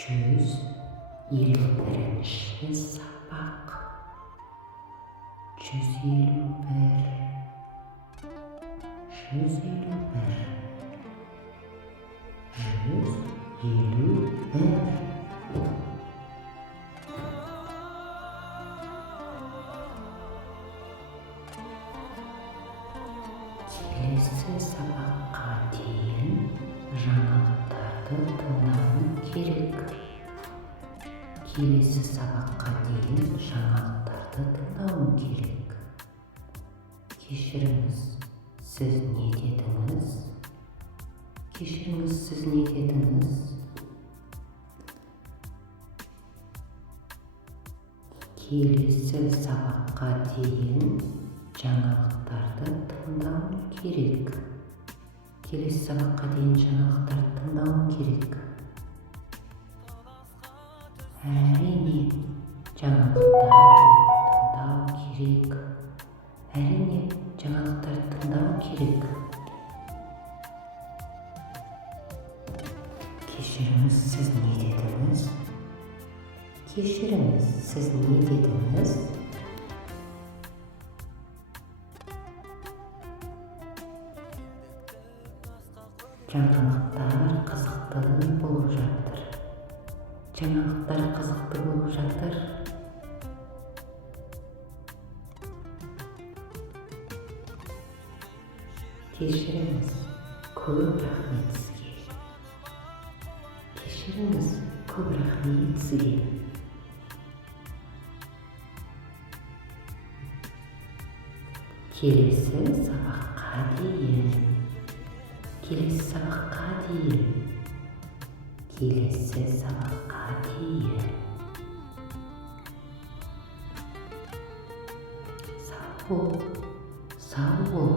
151. Sabak. 151. 151. 151. Келесі сабаққа дейін жаңалықтарды тыңдауың керек. Келесі сабаққа дейін жаңалықтарды тыңдауың керек. Кешіріңіз, сіз не дедіңіз? Кешіріңіз, сіз не дедіңіз? Келесі сабаққа дейін жаңалықтарды тыңдауың керек. Келесі сабаққа дейін жаңалықтарды тыңдауың керек. Әрине, жаңалықтарды тыңдау керек. Әрине, жаңалықтарды тыңдау керек. Кешіріңіз, сіз не дедіңіз? Кешіріңіз, сіз не дедіңіз? Жаңалықтар қызықты болып жатыр. Жаңалықтар қызықты болып жатыр. Кешіріңіз, көп рахмет сізге. Кешіріңіз, көп рахмет сізге. Келесі сабаққа дейін. Келесі сабаққа дейін. Келесі сабаққа дейін. Сау бол, сау бол.